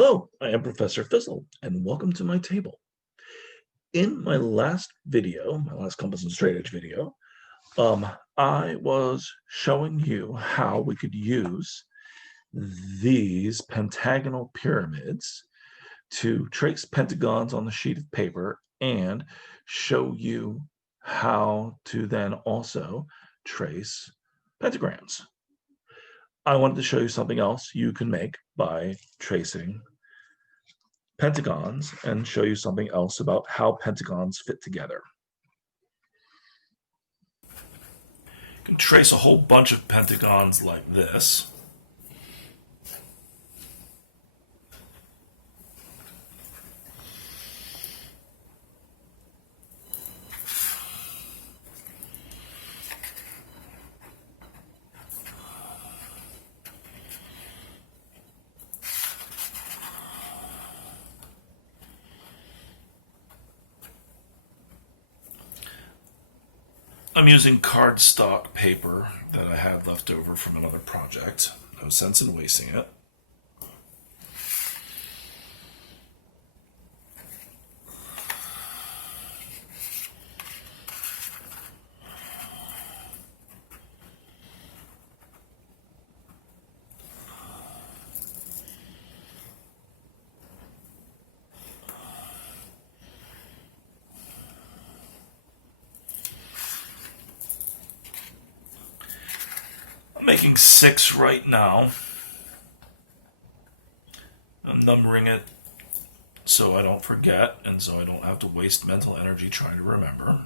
Hello, I am Professor Fizzle, and welcome to my table. In my last video, my last compass and straight edge video, I was showing you how we could use these pentagonal pyramids to trace pentagons on the sheet of paper and show you how to then also trace pentagrams. I wanted to show you something else you can make by tracing pentagons and show you something else about how pentagons fit together. You can trace a whole bunch of pentagons like this. I'm using cardstock paper that I had left over from another project. No sense in wasting it. I'm making 6 right now. I'm numbering it so I don't forget and so I don't have to waste mental energy trying to remember.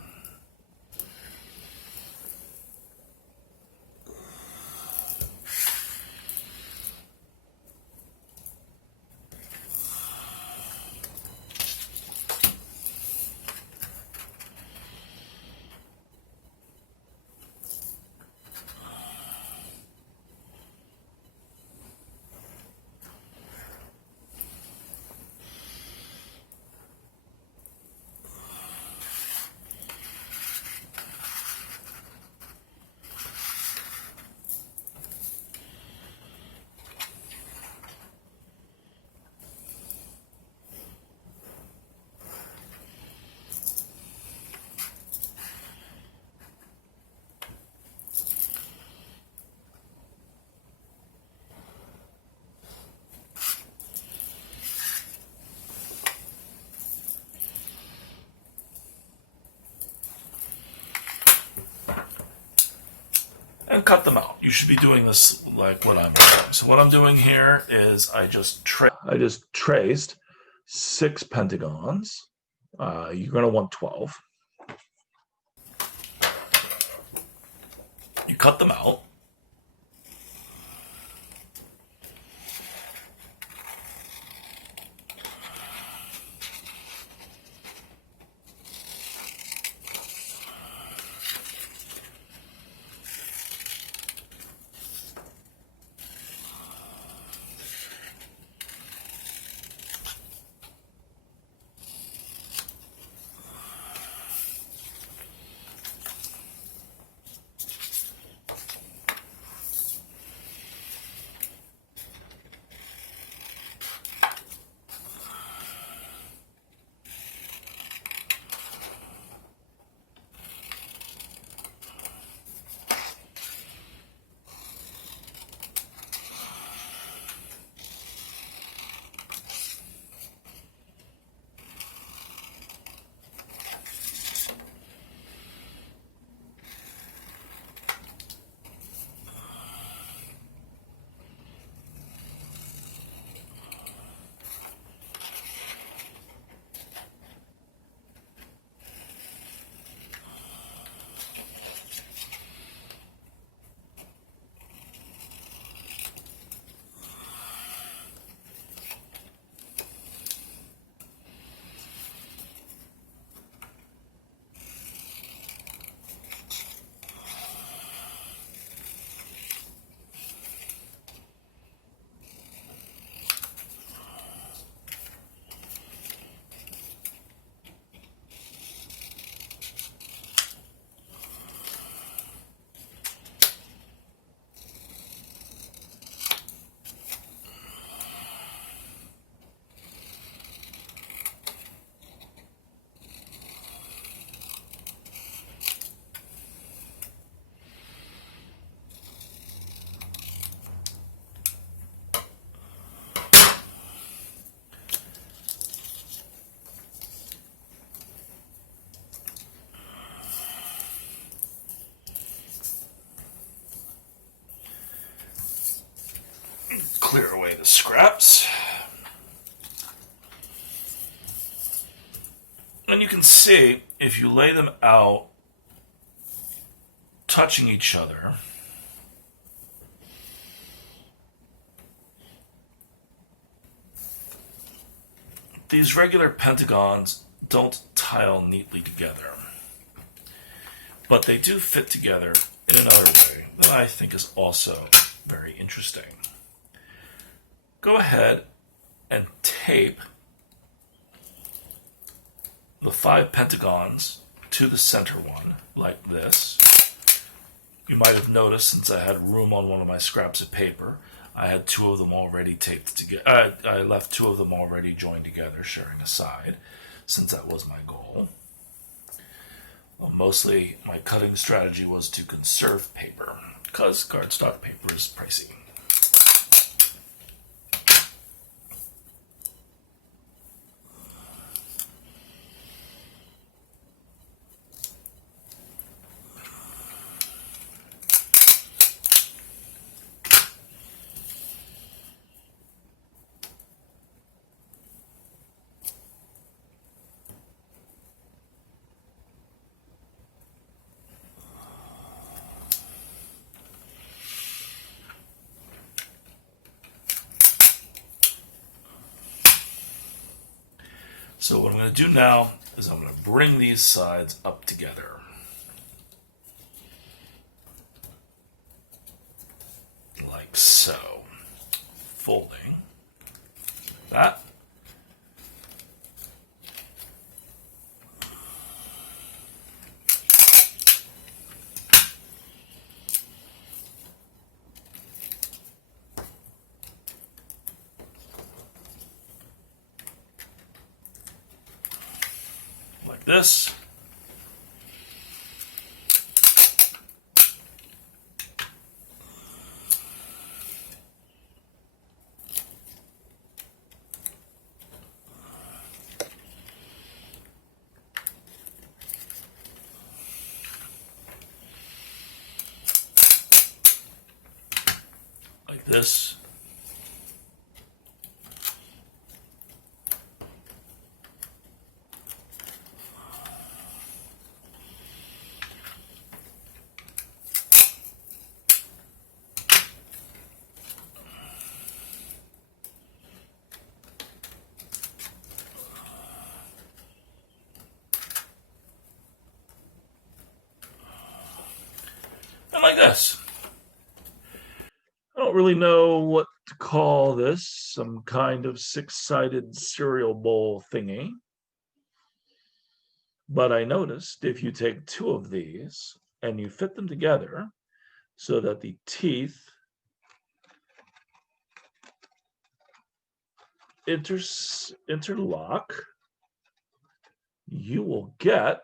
And cut them out. You should be doing this like what I'm doing. So what I'm doing here is I just traced 6 pentagons. You're going to want 12. You cut them out. scraps. And you can see, if you lay them out touching each other, these regular pentagons don't tile neatly together, but they do fit together in another way that I think is also very interesting. Go ahead and tape the 5 pentagons to the center one, like this. You might have noticed, since I had room on one of my scraps of paper, I had 2 of them already taped together. I left 2 of them already joined together, sharing a side, since that was my goal. Well, mostly my cutting strategy was to conserve paper, because cardstock paper is pricey. So what I'm going to do now is I'm going to bring these sides up together. Like so. Folding that. Like this. Like this. And like this. I don't really know what to call this, some kind of 6-sided cereal bowl thingy. But I noticed if you take 2 of these and you fit them together so that the teeth interlock, you will get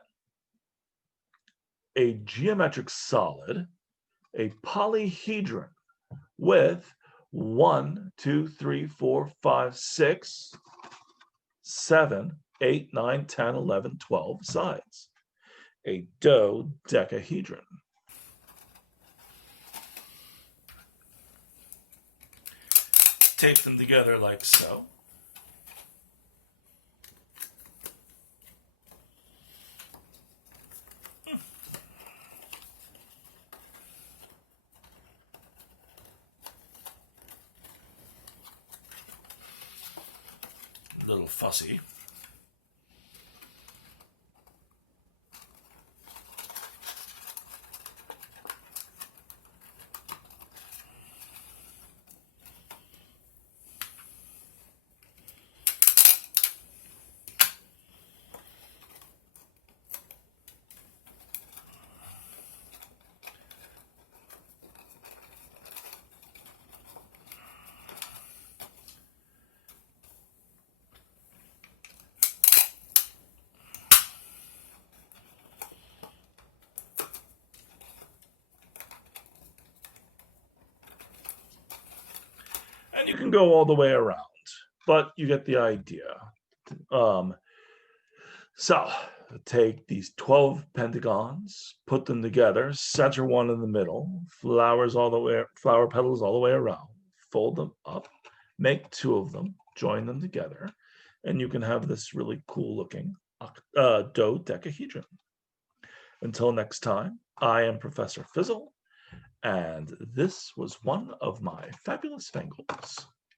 a geometric solid, a polyhedron with 1, 2, 3, 4, 5, 6, 7, 8, 9, 10, 11, 12 sides. A dodecahedron. Tape them together like so. A little fussy. And you can go all the way around, but you get the idea. So take these 12 pentagons, put them together, center one in the middle, flower petals all the way around, fold them up, Make two of them, join them together, and you can have this really cool looking dodecahedron. Until next time, I am Professor Fizzle, and this was one of my fabulous Fangles.